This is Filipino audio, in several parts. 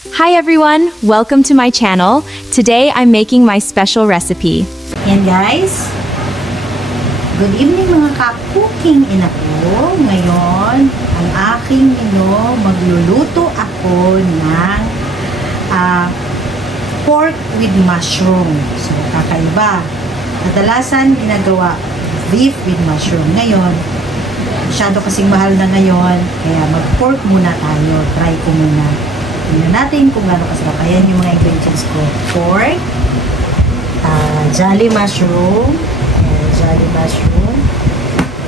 Hi everyone! Welcome to my channel. Today I'm making my special recipe. Yan guys. Good evening mga ka-cooking ina ko. Ngayon, ang aking magluluto ako ng pork with mushroom. So, kakaiba. Kadalasan ginagawa beef with mushroom. Ngayon, masyado kasing mahal na ngayon, kaya mag-pork muna tayo. Try ko muna. Tingnan natin kung gaano kasarap. Ayan yung mga ingredients ko. Pork, jolly mushroom,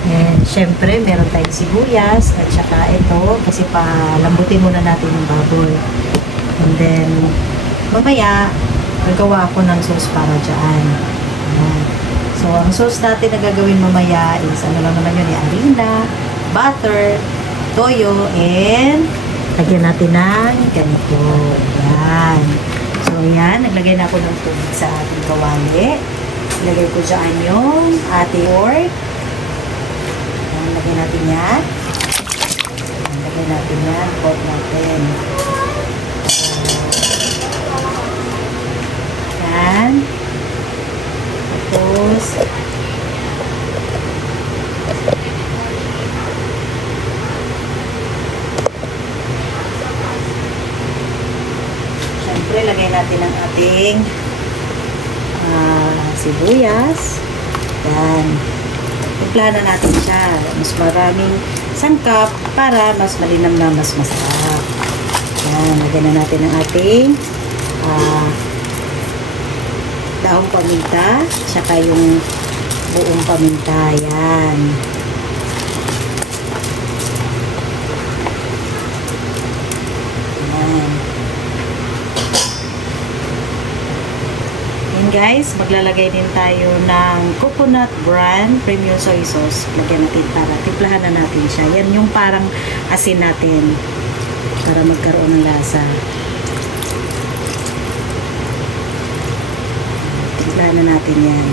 and syempre meron tayong sibuyas at saka ito kasi palambutin muna natin yung baboy, and then mamaya gagawa ako ng sauce para dyan. So ang sauce natin na gagawin mamaya is ano lang naman yun, harina, butter, toyo, and lagyan natin ng ganito. Yan. So yan, naglagay na ako ng tubig sa ating kawali. Ilagay ko dyan yung ating pork. Yan, lagay natin yan. Lagay natin yan, pork natin. Yan. Tapos, syempre, lagay natin ang ating sibuyas. Yan. Timplahan na natin siya. Mas maraming sangkap para mas malinam na mas masarap. Yan. Lagyan na natin ang ating daong paminta. Saka yung buong paminta. Yan. Guys, maglalagay din tayo ng coconut brand premium soy sauce. Lagyan natin para timplahan na natin siya. Yan yung parang asin natin para magkaroon ng lasa. Timplahan na natin yan.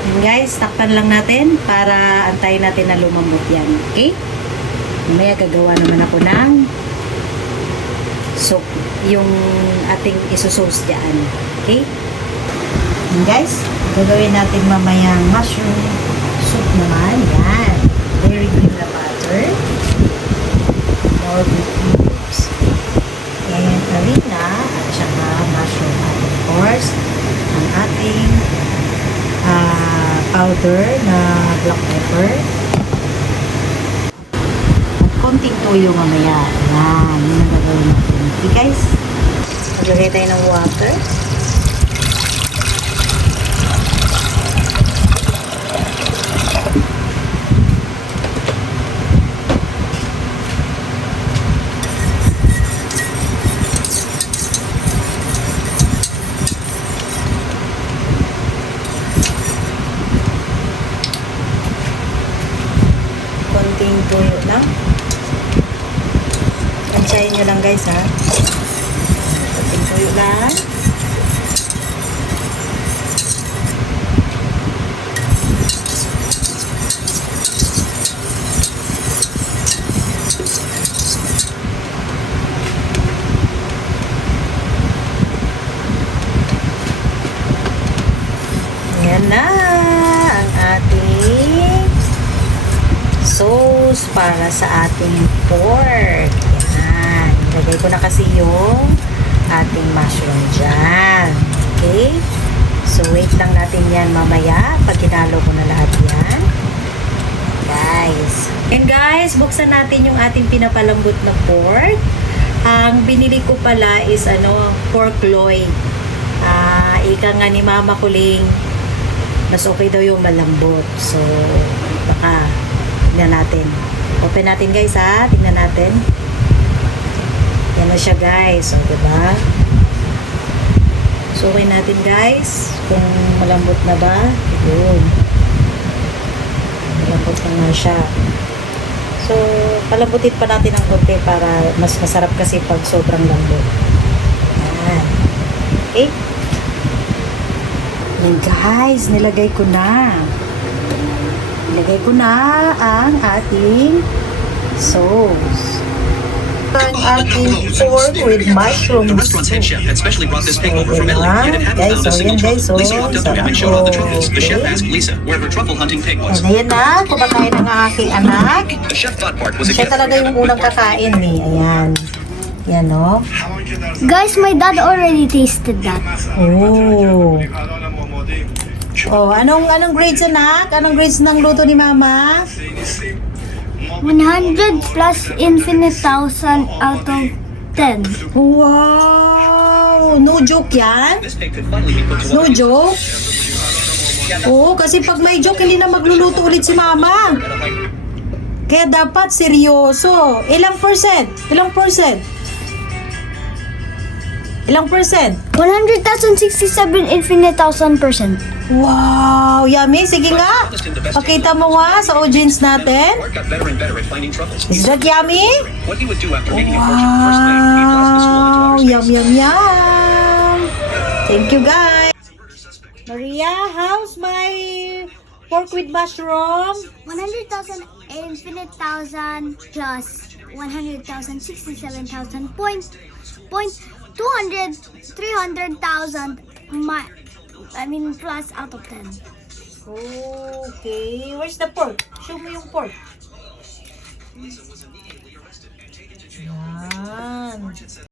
Yan guys, takpan lang natin para antayin natin na lumambot yan. Okay? Mamaya gagawa naman ako ng soup, yung ating isusauce dyan. Okay? And guys, gagawin natin mamayang mushroom soup naman. Yan. Very good na butter. More beef cubes. And harina at saka mushroom. At of course, ang ating powder na black pepper. Konting toyo mamaya. Yan. Yun ang gagawin natin. Okay guys. Maglagay tayo ng water. Konting toyo lang. Ansayin nyo lang guys ha. Konting tuyo lang. Yan na ang ating sauce para sa ating pork. Lagay ko na kasi yung ating mushroom dyan. Okay? So, wait lang natin yan mamaya pag hinalo ko na lahat yan. Guys. And guys, buksan natin yung ating pinapalambot na pork. Ang binili ko pala is pork loin. Ika nga ni Mama Kuling, mas okay daw yung malambot. So, baka tignan natin. Open natin guys ha. Tignan natin. Yan na siya guys. O, diba? So, okay natin guys. Kung malambot na ba? Yun. Malambot na nga siya. So, palambutin pa natin ng konti para mas masarap kasi pag sobrang lambot. Yan. Okay? Yan guys. Nilagay ko na. Nilagay ko na ang ating sauce. Ang ating pork with mushroom The restaurant's head chef had specially brought this pig over from Italy, Diba? yet it hadn't Guys, found a so single yan, guys, truffle. so Lisa walked up to him and showed off the truffles. The chef okay. asked Lisa where her truffle hunting pig was. And ayan na, kumakain ng aking anak. The chef thought Bart was a Siya gift. talaga yung unang kakain eh. Ayan. Yan, no? Guys, my dad already tasted that. Oh. Oh, anong grades anak? Anong grades ng luto ni mama? 100 plus infinite thousand out of 10. Wow! No joke yan? This pig could finally be put to No work. joke? Oo, kasi pag may joke, hindi na magluluto ulit si mama. Kaya dapat seryoso. Ilang percent? Ilang percent? Ilang percent? 100,067 infinite thousand percent. Wow! Yummy! Sige nga! Pakita mo nga sa audience natin. Bart got better and better at finding truffles. Is that yummy? What he would do after meeting a fortune the first night, he'd blast the school into Wow! outer Yum, space. yum, yum! Thank you, guys! Maria, how's my pork with mushroom? 100,000 infinite thousand plus 100,067,000 point 200 300,000 plus out of 10. Okay. Where's the pork? Show mo yung pork. Yan.